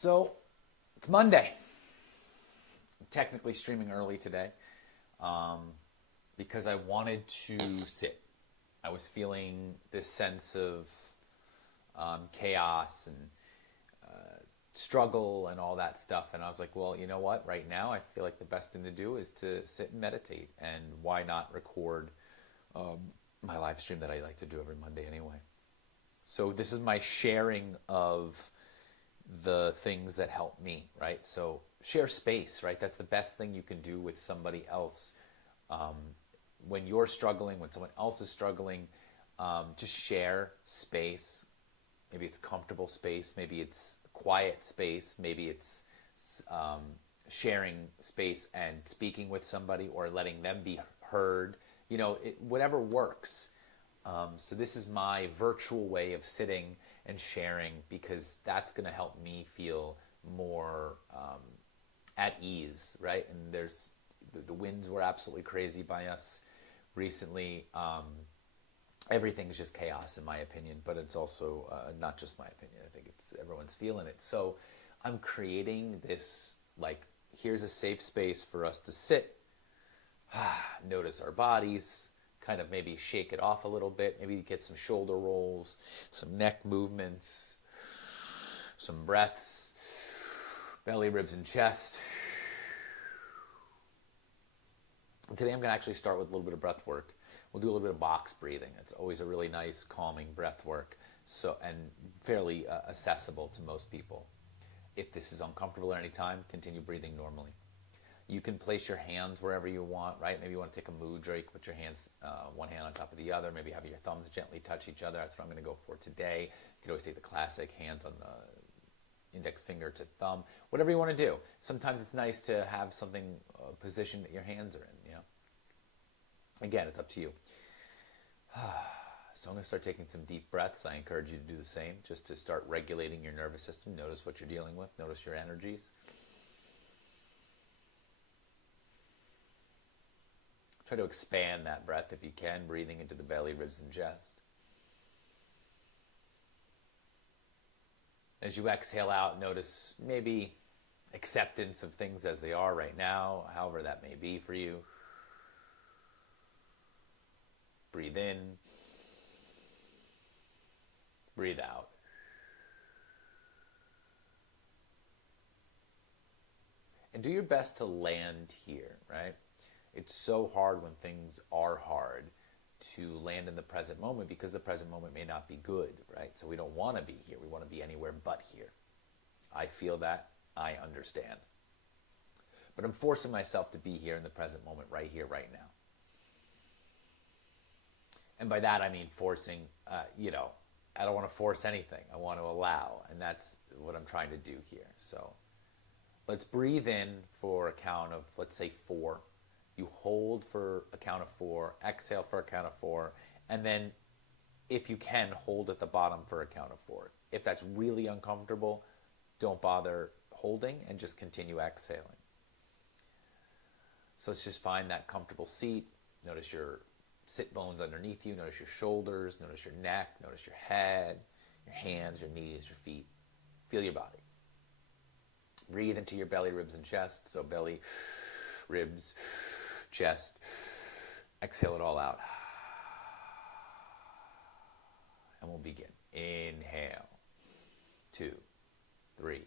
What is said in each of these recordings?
So it's Monday. I'm technically streaming early today because I wanted to sit. I was feeling this sense of chaos and struggle and all that stuff. And I was like, well, you know what? Right now, I feel like the best thing to do is to sit and meditate. And why not record my live stream that I like to do every Monday anyway? So this is my sharing of the things that help me, right? So share space, right? That's the best thing you can do with somebody else. When you're struggling, when someone else is struggling, just share space. Maybe it's comfortable space, maybe it's quiet space, maybe it's sharing space and speaking with somebody or letting them be heard, whatever works. So this is my virtual way of sitting and sharing because that's going to help me feel more at ease, right? And there's the winds were absolutely crazy by us recently. Everything's just chaos in my opinion, but it's also not just my opinion. I think it's everyone's feeling it. So I'm creating this, like, here's a safe space for us to sit, notice our bodies, kind of maybe shake it off a little bit, maybe get some shoulder rolls, some neck movements, some breaths, belly, ribs, and chest. Today I'm going to actually start with a little bit of breath work. We'll do a little bit of box breathing. It's always a really nice, calming breath work, and fairly accessible to most people. If this is uncomfortable at any time, continue breathing normally. You can place your hands wherever you want, right? Maybe you want to take a mudra, you put your hands, one hand on top of the other, maybe have your thumbs gently touch each other. That's what I'm going to go for today. You can always take the classic hands on the index finger to thumb, whatever you want to do. Sometimes it's nice to have something positioned that your hands are in, Again, it's up to you. So I'm going to start taking some deep breaths. I encourage you to do the same, just to start regulating your nervous system. Notice what you're dealing with. Notice your energies. Try to expand that breath if you can, breathing into the belly, ribs, and chest. As you exhale out, notice maybe acceptance of things as they are right now, however that may be for you. Breathe in, breathe out. And do your best to land here, right? It's so hard when things are hard to land in the present moment because the present moment may not be good, right? So we don't want to be here. We want to be anywhere but here. I feel that. I understand. But I'm forcing myself to be here in the present moment, right here, right now. And by that I mean forcing, I don't want to force anything. I want to allow, and that's what I'm trying to do here. So let's breathe in for a count of, let's say, 4. You hold for a count of 4, exhale for a count of 4, and then if you can, hold at the bottom for a count of 4. If that's really uncomfortable, don't bother holding and just continue exhaling. So let's just find that comfortable seat. Notice your sit bones underneath you. Notice your shoulders. Notice your neck. Notice your head, your hands, your knees, your feet. Feel your body. Breathe into your belly, ribs, and chest. So belly, ribs, chest. Exhale it all out. And we'll begin. Inhale. 2, 3,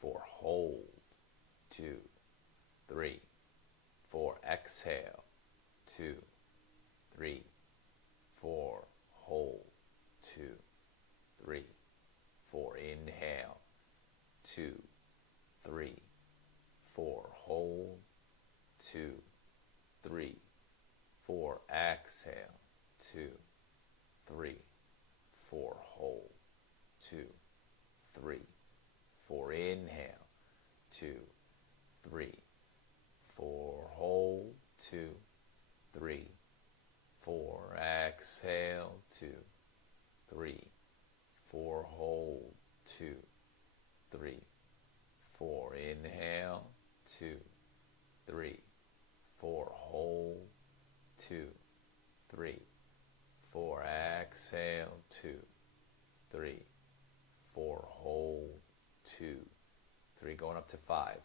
4. Hold. 2, 3, 4. Exhale. 2, 3, 4. Hold. 2, 3, 4. Inhale. 2, 3, 4. Hold. 2, 3, 4. Exhale. 2, 3, 4. Hold. 2, 3, 4. Inhale. 2, 3, 4. Hold. 2, 3, 4. Exhale. 2, 3, 4. Hold. 2, 3, 4. Inhale. 2, 3, 4. Hold. 2, 3, 4. Exhale. 2, 3, 4. Hold. 2, to 5.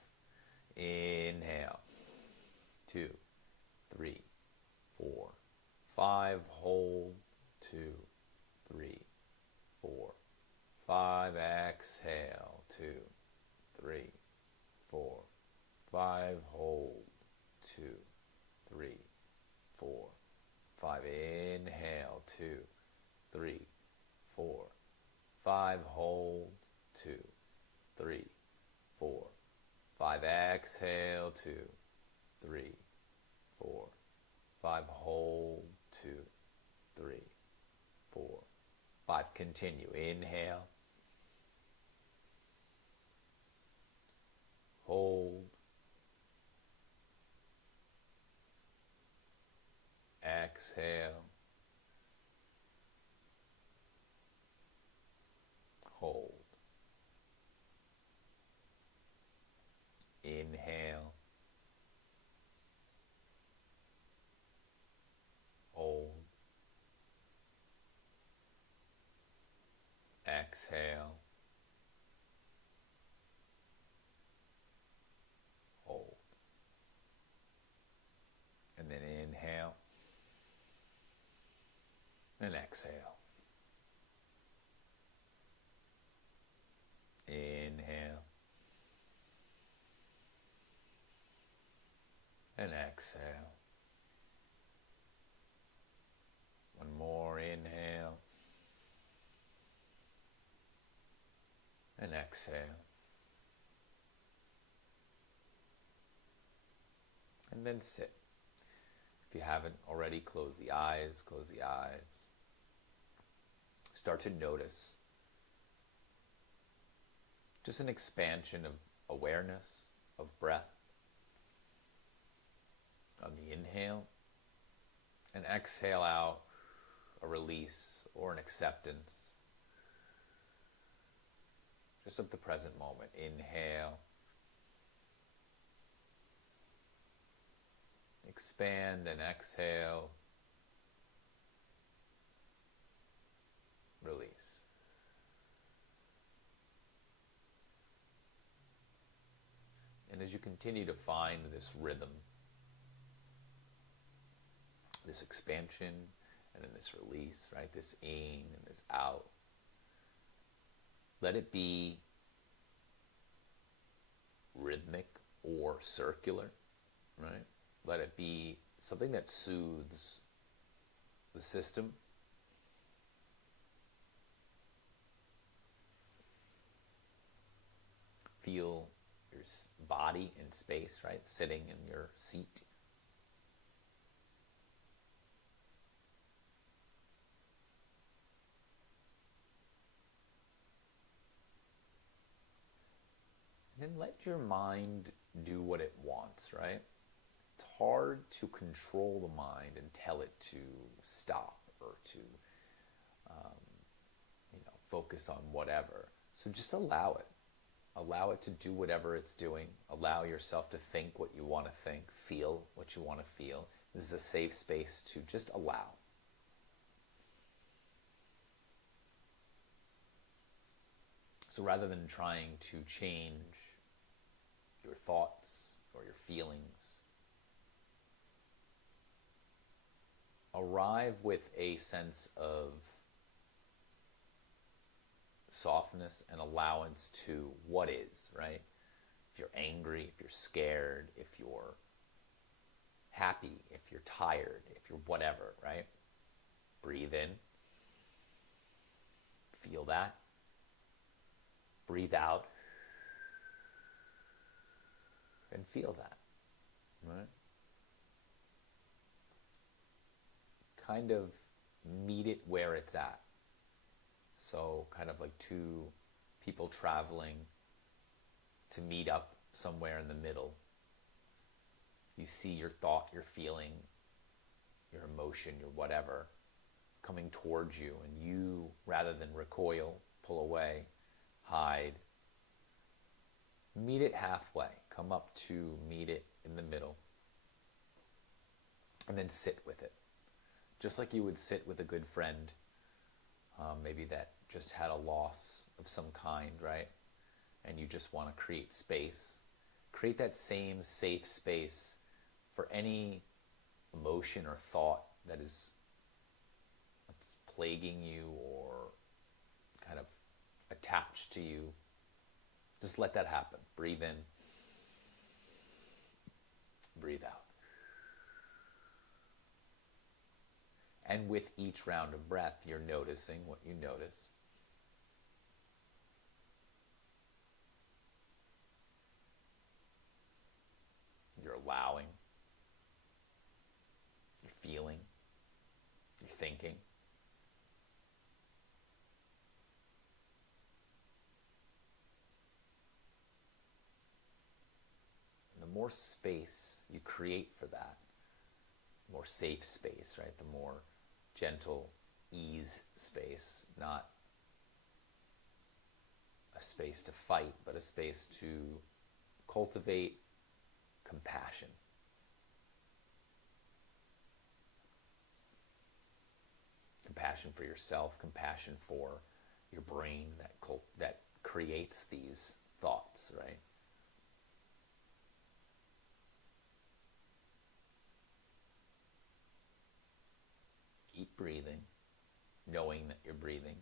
Inhale. 2, 3, 4, 5. Hold. 2, 3, 4, 5. Exhale. 2, 3, 4, 5. Hold. 2, 3, 4, 5. Inhale. 2, 3, 4, 5. Hold. 2, 3, 4, 5. Exhale. 2, 3, 4, 5. Hold. 2, 3, 4, 5. Continue. Inhale. Hold. Exhale. Hold. Inhale. Hold. Exhale. Hold. And then inhale. And exhale. Inhale. And exhale. One more. Inhale. And exhale. And then sit. If you haven't already, close the eyes, close the eyes. Start to notice just an expansion of awareness, of breath on the inhale, and exhale out a release or an acceptance just of the present moment. Inhale, expand, and exhale, release. And as you continue to find this rhythm, this expansion, and then this release, right? This in and this out. Let it be rhythmic or circular, right? Let it be something that soothes the system. Feel your body in space, right? Sitting in your seat. And then let your mind do what it wants, right? It's hard to control the mind and tell it to stop or to, focus on whatever. So just allow it. Allow it to do whatever it's doing. Allow yourself to think what you want to think, feel what you want to feel. This is a safe space to just allow. So rather than trying to change your thoughts or your feelings, arrive with a sense of softness and allowance to what is, right? If you're angry, if you're scared, if you're happy, if you're tired, if you're whatever, right? Breathe in. Feel that. Breathe out. And feel that, right? Kind of meet it where it's at. So kind of like two people traveling to meet up somewhere in the middle. You see your thought, your feeling, your emotion, your whatever coming towards you, and you, rather than recoil, pull away, hide, meet it halfway. Come up to meet it in the middle. And then sit with it. Just like you would sit with a good friend, maybe that just had a loss of some kind, right? and you just want to create space, create that same safe space for any emotion or thought that's plaguing you or kind of attached to you. Just let that happen. Breathe in, breathe out. And with each round of breath, you're noticing what you notice. You're allowing, you're feeling, you're thinking. And the more space you create for that, more safe space, right? The more gentle ease space, not a space to fight, but a space to cultivate compassion. Compassion for yourself, compassion for your brain that creates these thoughts, right? Keep breathing, knowing that you're breathing.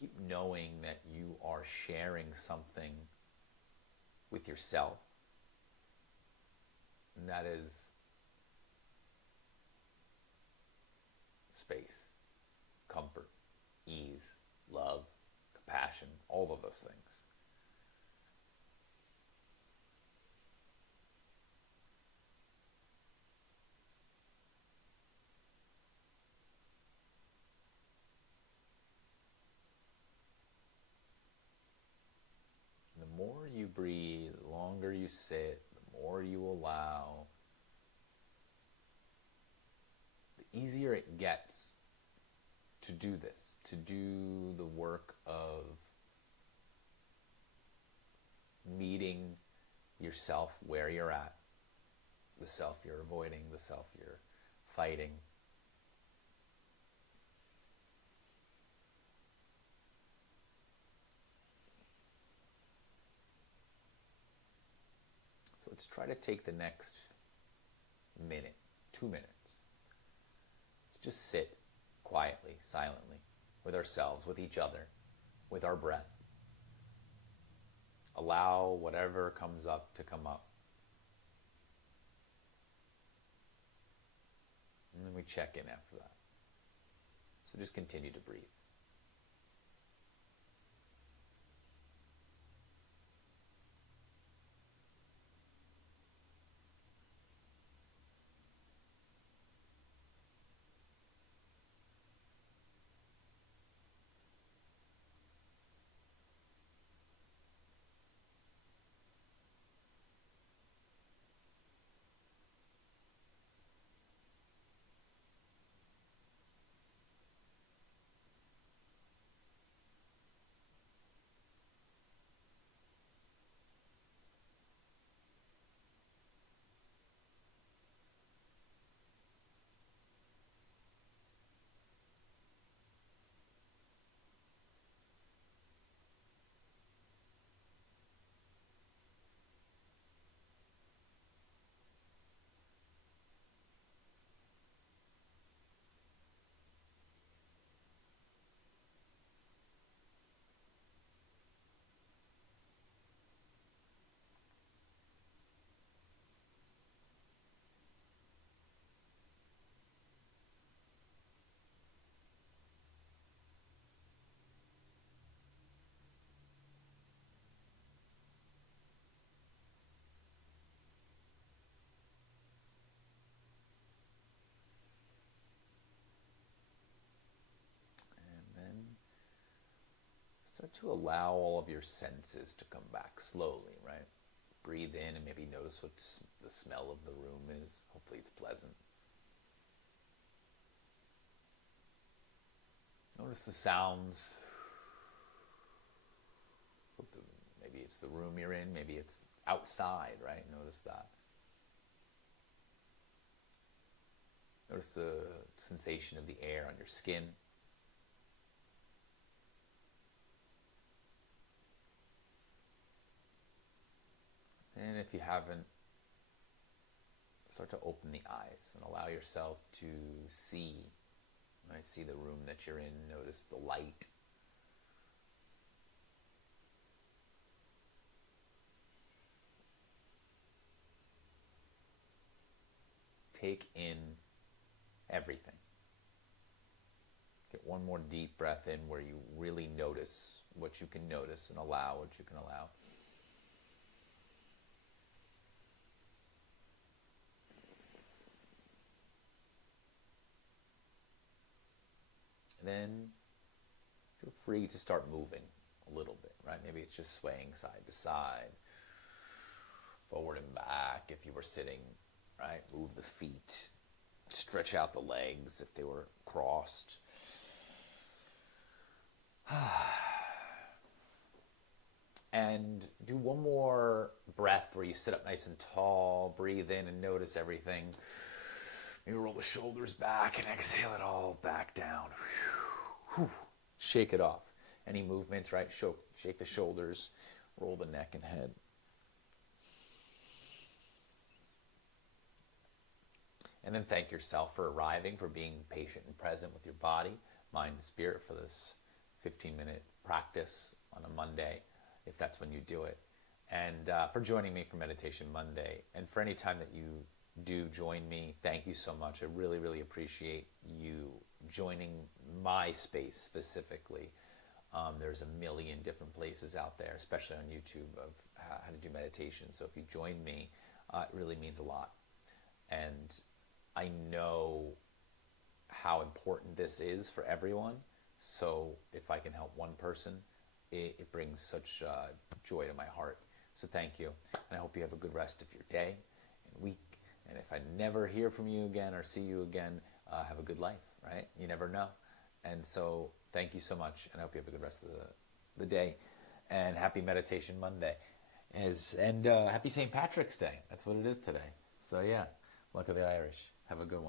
Keep knowing that you are sharing something with yourself, and that is space, comfort, ease, love, compassion, all of those things. The more you breathe, the longer you sit, the more you allow, the easier it gets to do this, to do the work of meeting yourself where you're at, the self you're avoiding, the self you're fighting. So let's try to take the next minute, 2 minutes. Let's just sit quietly, silently, with ourselves, with each other, with our breath. Allow whatever comes up to come up. And then we check in after that. So just continue to breathe. And then start to allow all of your senses to come back slowly, right? Breathe in and maybe notice what the smell of the room is. Hopefully it's pleasant. Notice the sounds, Maybe it's the room you're in, maybe it's outside, right? Notice that. Notice the sensation of the air on your skin. And if you haven't, start to open the eyes and allow yourself to see, right? See the room that you're in. Notice the light. Take in everything. Get one more deep breath in where you really notice what you can notice and allow what you can allow. And then feel free to start moving a little bit, right? Maybe it's just swaying side to side, forward and back if you were sitting, right? Move the feet, stretch out the legs if they were crossed. And do one more breath where you sit up nice and tall, breathe in and notice everything. Maybe roll the shoulders back and exhale it all back down. Shake it off. Any movements, right? Shake the shoulders, roll the neck and head. And then thank yourself for arriving, for being patient and present with your body, mind, and spirit for this 15-minute practice on a Monday, if that's when you do it. And for joining me for Meditation Monday. And for any time that you do join me, thank you so much. I really, really appreciate you joining my space specifically. There's a million different places out there, especially on YouTube, of how to do meditation. So if you join me, it really means a lot. And I know how important this is for everyone. So if I can help one person, it brings such joy to my heart. So thank you. And I hope you have a good rest of your day and week. And if I never hear from you again or see you again, have a good life, right? You never know. And so thank you so much. And I hope you have a good rest of the day. And happy Meditation Monday. And happy St. Patrick's Day. That's what it is today. So yeah, luck of the Irish. Have a good one.